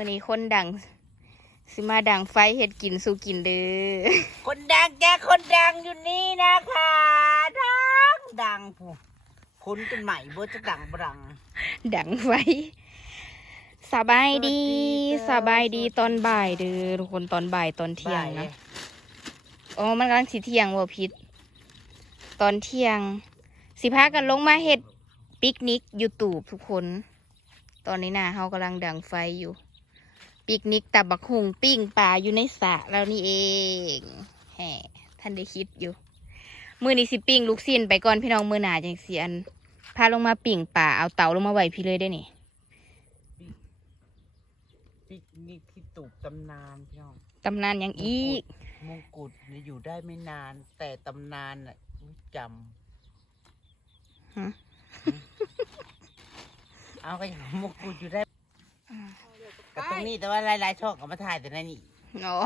มือนี้คนดังสิมาดังไฟเห็ดกินสู่กินเด้อคนดังแกคนดังอยู่นี่นะคะดังดังผู้คนจนใหม่เบิร์จะดังบรัง ดังไฟสบายดีสวัสดีจ้าสบายดีตอนบ่ายเด้อทุกคนตอนบ่ายตอนเที่ยงบ่านะอ๋อมันกำลังสิเที่ยงว่าพิษตอนเที่ยง สิพากันลงมาเห็ดปิกนิกยูทูบทุกคน ตอนนี้นะเฮากำลังดังไฟอยู่ ปิกนิกตับบักหุงปิ้งปลาอยู่ในสระแล้วนี่เองแหมท่านได้คิดอยู่ มือนี้สิปิ้งลูกสิ้นไปก่อนพี่น้องมือหนาจังเสียนพาลงมาปิ้งปลาเอาเตาลงมาไว้พี่เลยได้อนี่ปิกนิกที่ตูบตำนานพี่น้องตำนานหยังอีกมงกุฎเนี่ยอยู่ได้ไม่นาน แต่ตำนานน่ะจฮะำเอาก็อย่างมงกุฎอยู่ได้ กับตรงนี้แต่ว่าหลายๆช่องก็มาถ่ายแต่ในนี่เนาะ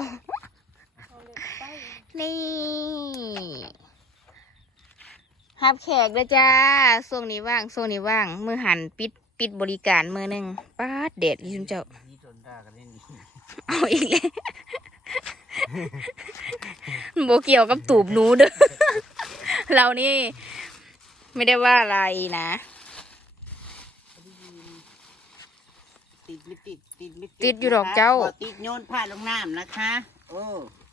นี่ฮับแขกเด้อจ้าช่วงนี้ว่างช่วงนี้ว่าง มือหันปิดปิดบริการมือหนึ่งป้าดเด็ดยี่ชุนเจ้านี่โดนด่ากันนี่เอาอีกเลยโบเกี่ยวกับตูบหนูเด้อเรานี่ไม่ได้ว่าอะไรนะติดไม่ติด ติดไม่ติดอยู่ดอกเจ้าบ่ติดโยนผ้าลงน้ำนะคะโอ้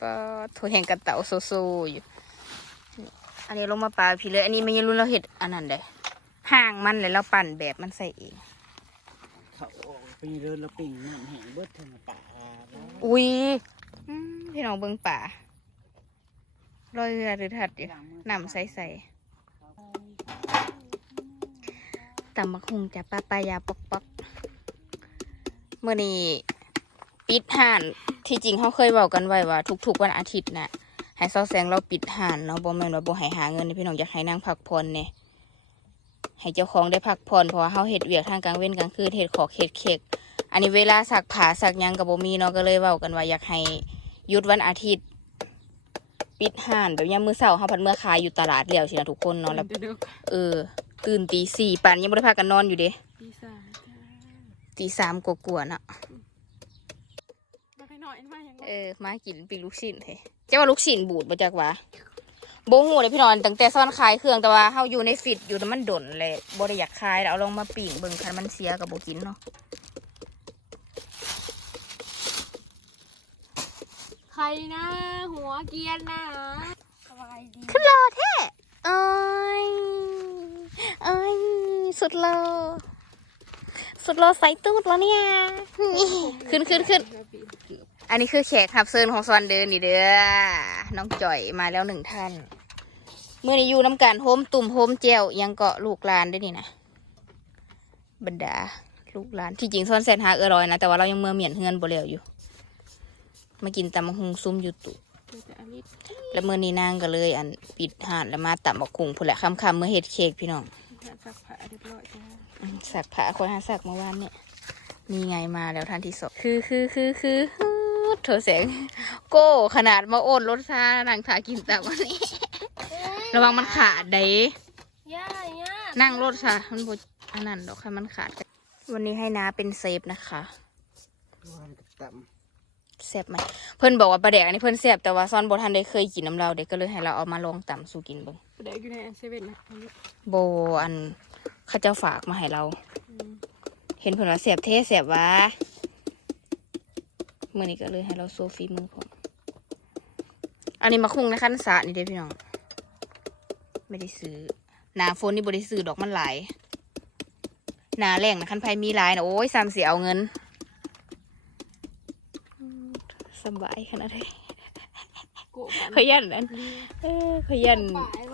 ก็โถแห่งกระเต่าโซโซอยู่ อันนี้ลงมาปลาพี่เลย อันนี้ไม่ยังรู้เราเห็ดอันนั้นเด้ห่างมันเลยเราปั่นแบบมันใส่เองเขาออกไปเดินแล้วปิ่งน้ำแห้งเบิดทางป่าแล้วอุ้ยอืมพี่น้องเบิ่งป่าลอยเรือหรือถัดอยู่น้ำใสๆตำบักหุงจะปลาปลายาปอกปอก เมื่อนี้ปิดห่านที่จริงเขาเคยบอกกันไว้ว่า ทุกๆวันอาทิตย์น่ะให้เซาแสงเราปิดห่านเนาะบ่แม่นว่าบ่ให้หาเงินนี่พี่น้องอยากให้นางพักผ่อนเนี่ยให้เจ้าของได้พักผ่อนเพราะว่าเฮาเฮ็ดเวียกทางกลางเว้นกลางคืนเฮ็ดขอกเฮ็ดเค้กอันนี้เวลาสักผ้าสักหยังก็บ่มีเนาะก็เลยเว้ากันว่าอยากให้หยุดวันอาทิตย์ ปิดห่านแบบยามมื้อเช้าเฮาพันเมื่อขายอยู่ตลาดแล้วสินะทุกคนเนาะแล้วเดี๋ยวเออตื่นตีสี่ป่านยังบ่ได้พากันนอนอยู่เด้ปีสามจ้า ตีสามกว่าๆน่ะมาให้หน่อยมาอย่างเออมากินปีกลูกชิ้นเถอะจะว่าลูกชิ้นบูดมาจากว่าโบหูเลยพี่นอนตั้งแต่ซ่อนขายเครื่องแต่ว่าเฮาอยู่ในฟิตอยู่แต่มันดนเลยบ่ได้อยากขายแล้วเอาลงมาปิ่งเบิ่งคันมันเสียกับโบกินเนาะใครนะหัวเกรียนนะสบายดีขึ้นรอแท้เอ้ยเอ้ยสุดรอ สุดรอใส่ตูดแล้วเนี่ยนี่ขึ้นขึ้นขึ้นอันนี้คือแขกรับเชิญของสวันเดินนี่เด้อน้องจ่อยมาแล้วหนึ่งท่าน เมื่อนี้อยู่น้ำกันโฮมตุ่มโฮมเจวยังเกาะลูกหลานได้นี่นะบรรดาลูกหลานที่จริงซ่อนแซนหาเออรอยนะแต่ว่าเรายังเมื่อเหมียนเฮือนบ่เลียวอยู่ มากินตำบักหุงซุ้มอยู่ตุแต่อันนี้แล้วเมื่อนี้นางก็เลยอันปิดหานแล้วมาตำบักหุงพุ่นแหละค่ำๆเมื่อเฮ็ดเค้กพี่น้อง สักผ้าเรียบร้อยจ้าอืมสักผ้าคนหาสักเมื่อวานเนี่ยนี่ไงมาแล้วท่านที่สองคือคือคือคือฮืดเธอเสียงโก้ขนาดมาโอนรถซานั่งถ่ายกินแต่วันนี้ ระวังมันขาดเด้ย่าย่านั่งรถซะมันบอันนั้นดอกค่ะมันขาดกันวันนี้ให้น้าเป็นเซฟนะคะรวมกับตแซ่บไหมเพื่อนบอกว่าปลาแดกอันนี้เพื่อนแซ่บแต่ว่าซ่อนบทันได้เคยกินน้ำเราเด็กก็เลยให้เราเอามาลองตำสู่กินเบ้างเด็กอยู่ในอันเซเว่นนะอันนี้โบอัน เข้าเจ้าฝากมาให้เราอืมเห็นเพื่อนว่าแซ่บเท่แซ่บวะเมื่อนี้ก็เลยให้เราโซฟีมือผมอันนี้มาคุงในขั้นสระนี่เด้อพี่น้อง ไม่ได้ซื้อ หนาฝนนี่บริซื้อดอกมันหลาย หนาแรงนะคันไพมีหลายนะโอ้ยซ้ำเสียเอาเงินอืมสบายขนาดไหนโกะกันขยันนั้นเออขยัน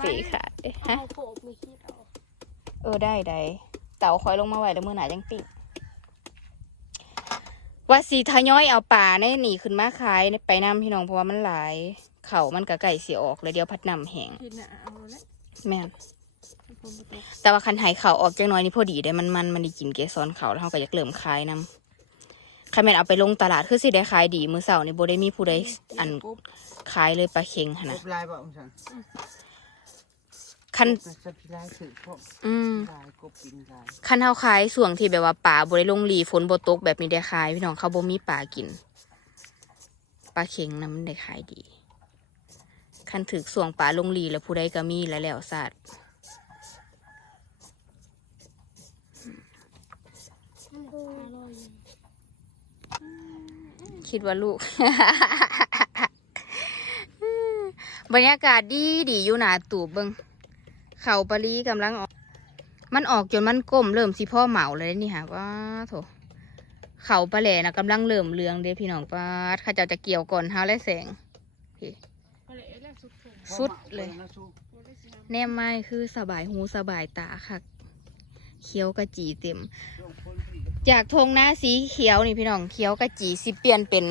ฝีขาดเอ้ยฮะ เออได้ได้เต่าคอยลงมาไว้แล้วมือหนาจังปิ่งว่าสีทยอยเอาป่าในหนีขึ้นมาขายไปนำพี่น้องเพราะว่ามันหลาย เขามันกะไก่เสียออกเลยเดียวพัดนำแหงคิดนะเอาละแม่นผมมาตกแต่ว่าคันไหเขาออกจังน้อยนี่พอดีได้มันมันมันได้กินเกสรเขาแล้วเขาก็อยากเริ่มขายนำคันแม่นเอาไปลงตลาดคือสิได้ขายดีมือเสาร์นี่โบได้มีผู้ใดอันปุ๊บขายเลยปลาเค็งำหั่นรูนะปลายบอกฉัน คันสับพิลายถือพวกอืมลายกบปินลายคันเฮาขายส่วงที่แบบว่าป่าบ่ได้ลงหลีฝนบ่ตกแบบนี้ได้ขาย พี่น้องเขาบ่มีป่ากินปลาเข็งนะมันได้ขายดี คันถึกส่วงป่าลงหลีแล้วผู้ใดก็มีแล้วแล้วศาสตร์คิดว่าลูก บรรยากาศดีดีอยู่หนาตูบเบิง เข่าปลีกำลังออก มันออกจนมันก้มเริ่มสิพ่อเหมาเลยนี่ค่ะว้าโถเข่าปลาแหล่นะกำลังเริ่มเลืองเด้พี่น้องป้าข้าเจ้าจะเกี่ยวก่อนเฮาและแสงก็เลยแรกสุดเลยนะสู้ตัวได้สินะแนมไม้คือสบายหูสบายตาค่ะเขียวกระจีเต็ม จากธงหน้าสีเขียวนี่พี่น้องเขียวกระจีสิเปลี่ยนเป็น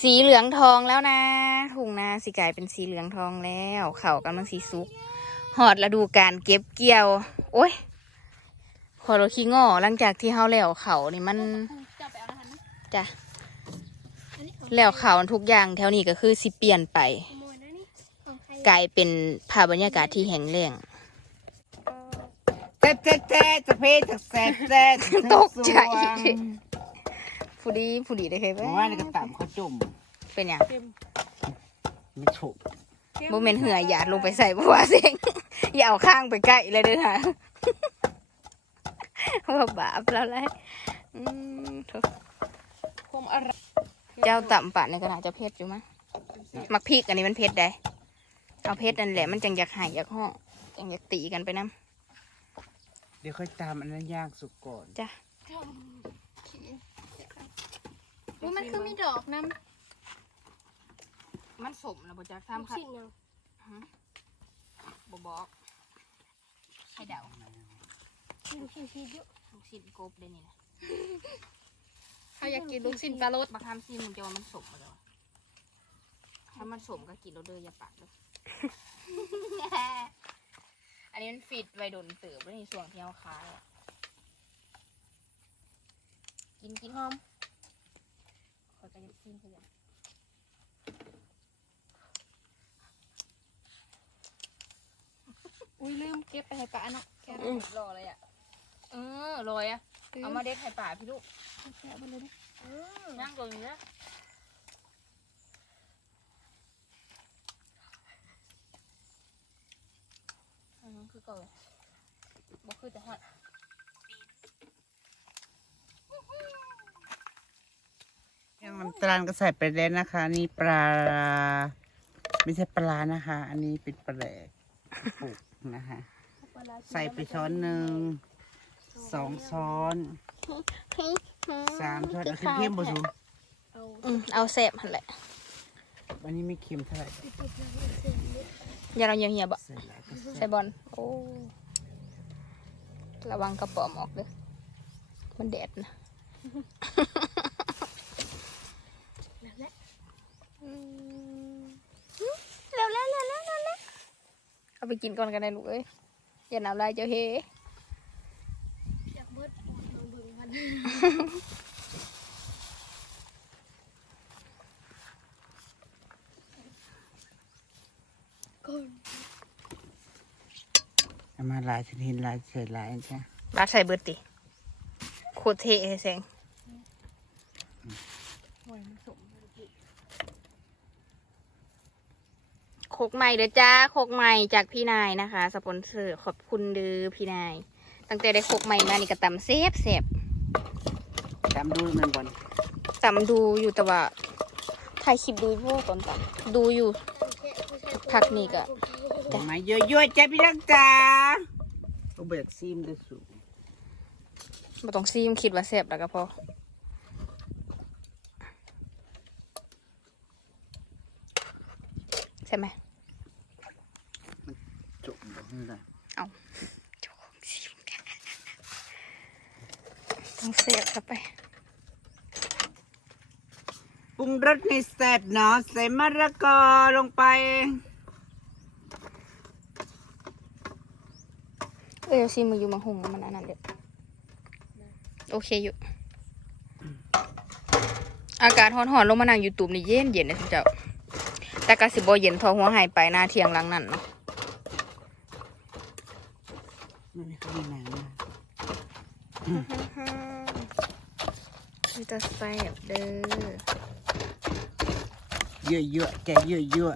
สีเหลืองทองแล้วนะทุ่งนาสิกลายเป็นสีเหลืองทองแล้ว เข่ากำลังสีสุก หอดฤดูการเก็บเกี่ยว โอ้ยขอรถขี้งอหลังจากที่เฮาแล้วเขานี่มันจะไปเอาอาหารนะจ้ะอันนี้ของแล้วเขาทุกอย่างแถวนี้ก็คือสิเปลี่ยนไปขโมยนะนี่ของใครกลายเป็นภาพบรรยากาศที่แห้งแล้งเจ๊เจ๊เจ๊จะเพศจะแซ่บแซ่บตกใจผู้ดีผู้ดีได้เคยไหมผมว่านี่ก็ต่ำเขาจุ่มเป็นหยังเค็มไม่ถูก โมเมนเหือหยาดลงไปใส่บัวเสียงอย่าเอาข้างไปใกล้เลยเด้อค่ะว่าบาปแล้วแหละอืมโถความอร่อยเจ้าต่ำปะในกระดาษจะเผ็ดอยู่มั้ยมักพริกอันนี้มันเผ็ดได้เอาเผ็ดนั่นแหละมันจังอยากหายอยากห้องจังอยากตีกันไปน้เดี๋ยวค่อยตามอันนั้นย่างสุกก่อนำจ้ะอุ้ยมันคือมีดอกน้ มันสมแล้วบ่จักำทำค่ะสิ่งยังบ่บอกไข่เดาลูกชิ้นชีสเยอะลูกชิ้นกบเลยนี่นะใครอยากกินลูกชิ้นปลารสบักทำซีมึงจะว่ามันสมมาแล้วถ้ามันสมก็กินเราเด้ออย่าปากเลยอันนี้มันฟิตไว้โดนเติบแล้วนี่ส่วนที่เอาขายอะกินกินหอมขอจะยัดซีนเขาอย่าง อุ้ยลืมเก็บไปให้ป้าเนาะแกอืม รอเลยอะ เออรอยอะ เอามาเด็ดไข่ป่าพี่ลูกแกะไปเลยดินั่งตรงนี้นะอันนั้นคือเก่าบ่คือจะฮอดย่างน้ำตาลก็ใส่ไปแล้วนะคะ นี่ปลา ไม่ใช่ปลานะคะ อันนี้เป็นปลาแหลกปลูก นะคะ ใส่ไปช้อนหนึ่งสองช้อนสามช้อนเอาเค็มๆบ่สูเอาอืมเอาแสบหันแหละอันนี้ไม่เค็มเท่าไหร่อย่าเราเหี่ยวเหี่ยวๆบ่ใส่หลายก็ใส่บอลโอ้ระวังกระป๋อมออกเด้อมันแดดนะนั่นแหละอืมเร็วแล้วเร็วแล้วเร็วแล้ว เอาไปกินก่อนกันได้ลูกเอ้ยอย่าหนาวลายเจ้าเฮอยากเบิดลองเบิ่งมันก่อนเอามาหลายชนิดหลายใส่หลายใช่รัดใส่เบิดติโคตรเท่เลยแสง หวยมันสม โค กใหม่เด้อจ้าโคกใหม่จากพี่นายนะคะ สปอนเซอร์ขอบคุณเด้อพี่นาย ตั้งแต่ได้โคกใหม่มานี่ก็ตำเซฟเซฟตามดูมันก่อนตำดูอยู่แต่ว่าถ่ายคลิปดูพวกตอนตำดูอยู่ผักนี่ก็จ้ะมาเยอะๆจ้าพี่รักจ้าเอาเบิดซีมได้สูงบ่ต้องซีมคิดว่าแซ่บแล้วก็พอใช่ไหม จุ่มบ่ให้ได้เจ้าของซีมกันต้องแซ่บเข้าไปปรุงรสในแซ่บเนาะใส่มะระกอลงไป เออซีมืออยู่มาหุงมันอันนั้นเด็ดโอเคอยู่ อากาศร้อนๆลงมานั่งยูทูบนี่เย็นเย็นเลยคุณเจ้า แต่กะสิบเย็นทอหัวหายไปหน้าเที่ยงหลังนั่นเนาะ มีหนังนะมันจะแซ่บเด้อเยอะเยอะๆแกเยอะเยอะ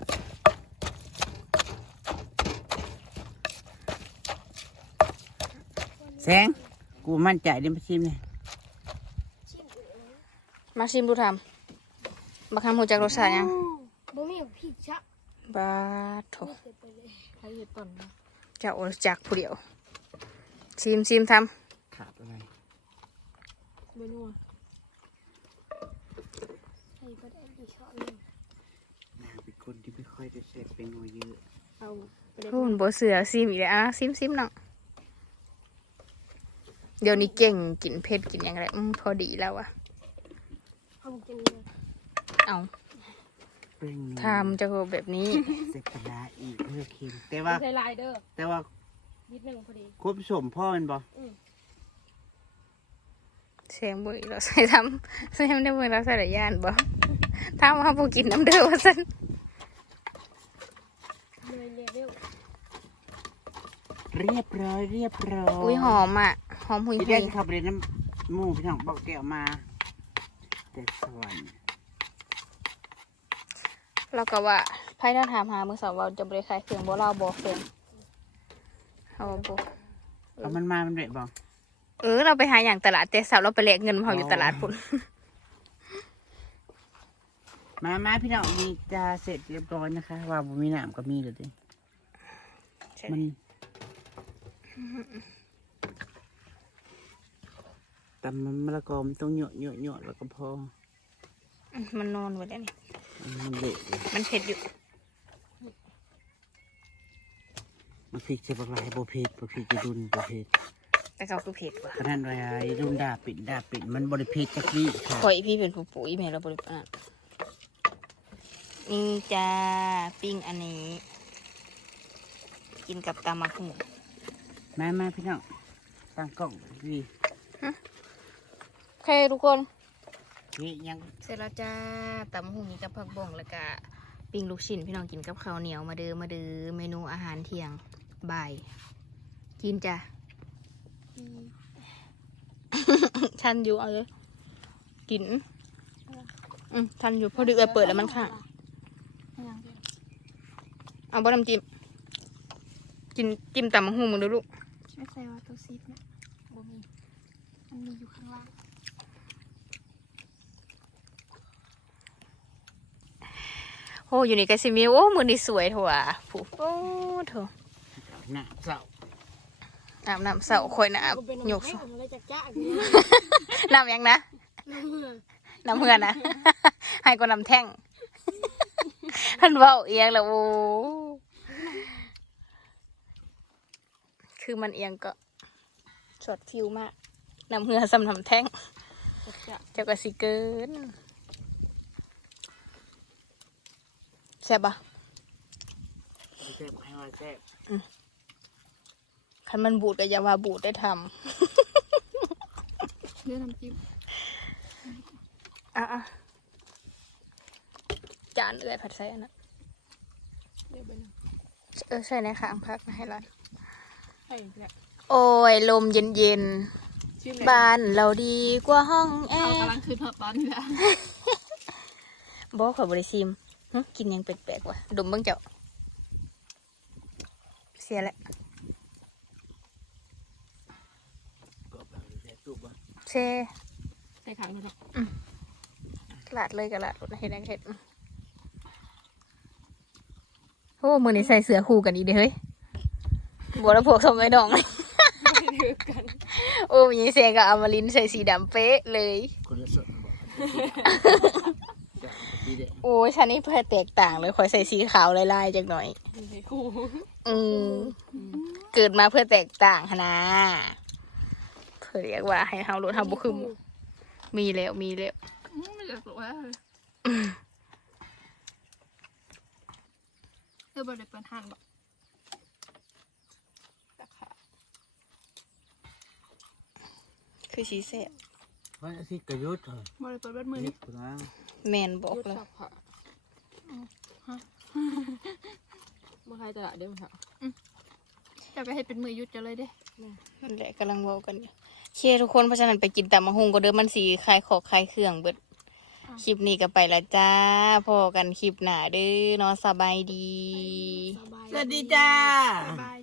แสง กูมั่นใจเดี๋ยวมาชิมเนี่ยมาชิมดูทำบักคำหูจากรสชาติยังบ่มีผิดชะบาดโถเก็บไปเลยใครเห็ดต่อนนะเจ้าจากผู้เดียว ชิมชิมทขาดอะไรบ่นัวใส่ก็ได้ดีชอบนึงนางเป็นคนที่ไม่ค่อยจะเสพเป็นนัวเยอะเอาไปำเลยพูนบเสือซิมอีกแล้วอะซิมซิมน้องเดี๋ยวนี้เก่งกินเผ็ดกินอย่างไรอืมพอดีแล้วอะเอามากินเลยเอาเป็นนัวทำจะแบบนี้ เสพปลาร้าอีกเพื่อเค็มแต่ว่าใส่ลายเด้อแต่ว่า นิดนึงพอดีควบสมพ่อมันบ่เสียงบุยเราใส่ทำใส่ทำได้บุยเราใส่ระยานบ่ทำมาพวกกินน้ำเดือดว่าสันเลยเร็วเรียบร้อยเรียบร้อยอุ้ยหอมอะ หอมหุยพี่หุเด็ยกขับเรียนน้ำหมูพี่น้องบอกแก้วมาแต่สวรรค์เราก็ว่าไพ่ถ้าถามหามือสาวเราจะบริขายเครื่องบ่เราบอกเครื่อง เอาบ่เอามันมา มันเด็ดบอกเออ เราไปหาอย่างตลาดแต่สาวเราไปแลกเงินมาเขาอยู่ตลาดพุ่นมามาพี่น้องมีจะเสร็จเรียบร้อยนะคะ ว่าบ่มีน้ำก็มีเลยดิมันตำมันมะละกอมันต้องเหยอะเหยอะเหยอะแล้วก็พอ มันนอนไว้แล้วนี่มันเละเลยมันเผ็ดอยู่ มันพริกใส่ปลาไหลายบ่เผ็ดบ่พริกจะดุนบ่เผ็ดแต่เขาคือเผ็ดว่ะขนาดว่าไอ้ดุนดาปิดดาปิดมันบ่ได้เผ็ดจักวี่ค่ะข่อยพี่เป็นผู้ปุ๋ยแม่เราบริปานนี่จ้าปิ้งอันนี้ กินกับตำมักหุ่งมามาพี่น้องตั้งกล้องวีโอเคทุกคนนี่ยังเสร็จแล้วจ้าตำหุ่งกับผักบ่งแล้วก็ปิ้งลูกชิ้นพี่น้องกินกับข้าวเหนียวมาเด้อมาเด้อเมนูอาหารเที่ยง บ่าย กินจ้ะทันอยู่เอาเลย กิน อืมทันอยู่พอดีเอยเปิดแล้วมันค่ะ เอาบ่น้ำจิ้ม กินจิ้มตำมะฮุ่งมึงเดูลูก ไม่ใส่ว่าตัวซีดนะบ่มี มันมีอยู่ข้างล่างโอ้อยู่นี่กะสิมีโอ้มือนี่สวยถั่วผู้โอ้โถห น้าเศร้าน้ำน้ำเสาคอยน้ก็เป็นำหยน้ำกแห้งอะไรจากจ้าน้ำยังนะ น้ำเหือน้ำเพื่อนนะ ให้ก็น้ำแท่งท่านเว่าเอียงแล้วโอ้คือมันเอียงก็สดฟิวมากน้ำเหือสำน้ำแท่งจากจ้าเจ้าก็สิเกินแซ่บปะแซ่บให้ว่าแซ่บ คันมันบูดก็อย่าว่าบูดได้ทเนื้อน้ำจิ้มำอะๆจานเอื้อยผัดใส่อันนั้นเดี๋ยวไปนะเออใส่ในข้างพักนะให้ร้านใช่แหละโอ้ย ลมเย็นเย็นชื่อๆบ้านเราดีกว่าห้องแอเขาร์กำลังคืนทอดตอนนี้แหละบอกขอยบริซิมหึกินยังแปลกๆว่ะดมเบิ่งเจ้าเสียแล้ว ก็แบบแซ่บตุบอะ เซใส่ขังเลยเนาะลาดเลยกับลาดรถเห็ดแดงเห็ดโอ้มือนี้ใส่เสื้อคู่กันอีกเด้อเฮ้ยบัวแล้วพวกสมัยดองเลยไม่ถือกันโอ้ยยายเซกับอมรินทร์ใส่สีดำเป๊ะเลยคนละสดบอกดีเด็ดโอ้ยฉันนี่เพื่อแตกต่างเลยคอยใส่สีขาวลายๆจักหน่อยใส่คู่อืมเกิดมาเพื่อแตกต่างหั้นนะ เพื่อเรียกว่าให้เฮารู้ทำบุคือหมู่มีแล้วมีแล้วไม่อยากบอกว่าเออบริเปิดหันบอกคือชีเซ่วันอาทิตย์ก็หยุดเถอะบริเปิดเบ็ดมือหยุนี่ดพุ่นนะแมนบอกเลยเมื่อใครจะเดี๋ยวค่ะจะไปให้เป็นมือยุดจะเลยเด้นั่นแหละกำลังเว้ากันอยู่ เชียทุกคนเพราะฉะนั้นไปกินตำมะฮุงก็เด้อมันสีคลายขอกคลายเครื่องเบิดคลิปนี้ก็ไปละจ้าพอกันคลิปหน้าเด้อเนาะสบายดี สบายสวัสดีจ้า สบาย